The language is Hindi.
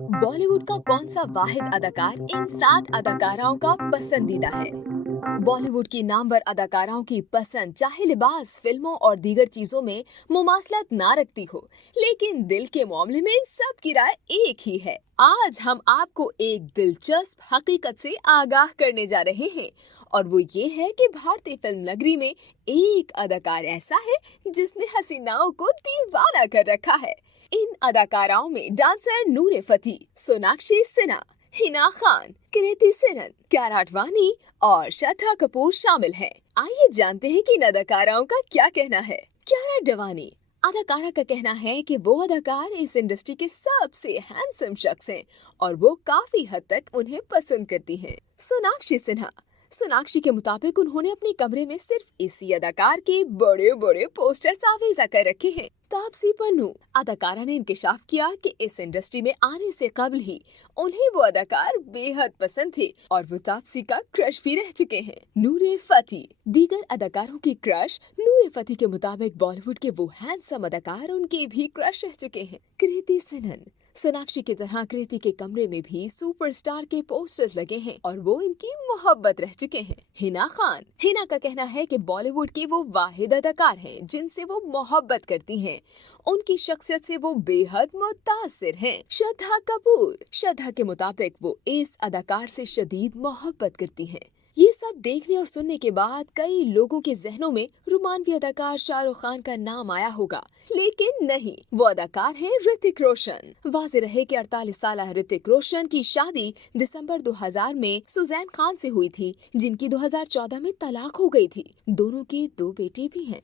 बॉलीवुड का कौन सा वाहिद अदाकार इन 7 अदाकाराओं का पसंदीदा है? बॉलीवुड की नामवर अदाकाराओं की पसंद चाहे लिबास, फिल्मों और दीगर चीजों में मुमासलत ना रखती हो, लेकिन दिल के मामले में इन सब की राय एक ही है। आज हम आपको एक दिलचस्प हकीकत से आगाह करने जा रहे हैं और वो ये है कि भारतीय फिल्म नगरी में एक अदाकार ऐसा है जिसने हसीनाओं को दीवाना कर रखा है। इन अदाकाराओं में डांसर नूर फतेही, सोनाक्षी सिन्हा, हिना खान, कृति सेनन, कियारा आडवाणी और श्रद्धा कपूर शामिल हैं। आइए जानते हैं कि इन अदाकाराओं का क्या कहना है। कियारा आडवाणी अदाकारा का कहना है कि वो अदाकार इस इंडस्ट्री के सबसे हैंडसम शख्स हैं और वो काफी हद तक उन्हें पसंद करती हैं। सोनाक्षी सिन्हा सोनाक्षी के मुताबिक उन्होंने अपने कमरे में सिर्फ इसी अदाकार के बड़े बड़े पोस्टर्स आवेजा कर रखे हैं। तापसी पन्नू अदाकारा ने इंकशाफ किया कि इस इंडस्ट्री में आने से कबल ही उन्हें वो अदाकार बेहद पसंद थे और वो तापसी का क्रश भी रह चुके हैं। नूर फतेही दीगर अदाकारों की क्रश नूर फतेही के मुताबिक बॉलीवुड के वो हैंडसम अदाकार उनके भी क्रश रह चुके हैं। कृति सेनन सोनाक्षी की तरह कृति के कमरे में भी सुपरस्टार के पोस्टर्स लगे हैं और वो इनकी मोहब्बत रह चुके हैं। हिना का कहना है कि बॉलीवुड के वो वाहिद अदाकार हैं जिनसे वो मोहब्बत करती हैं। उनकी शख्सियत से वो बेहद मुतासिर हैं। श्रद्धा के मुताबिक वो इस अदाकार से शदीद मोहब्बत करती हैं। ये सब देखने और सुनने के बाद कई लोगों के जहनों में रोमानवी अदाकार शाहरुख खान का नाम आया होगा, लेकिन नहीं, वो अदाकार है ऋतिक रोशन। वाज़ेह रहे कि 48 साल ऋतिक रोशन की शादी दिसंबर 2000 में सुजैन खान से हुई थी, जिनकी 2014 में तलाक हो गई थी। दोनों के 2 बेटे भी हैं।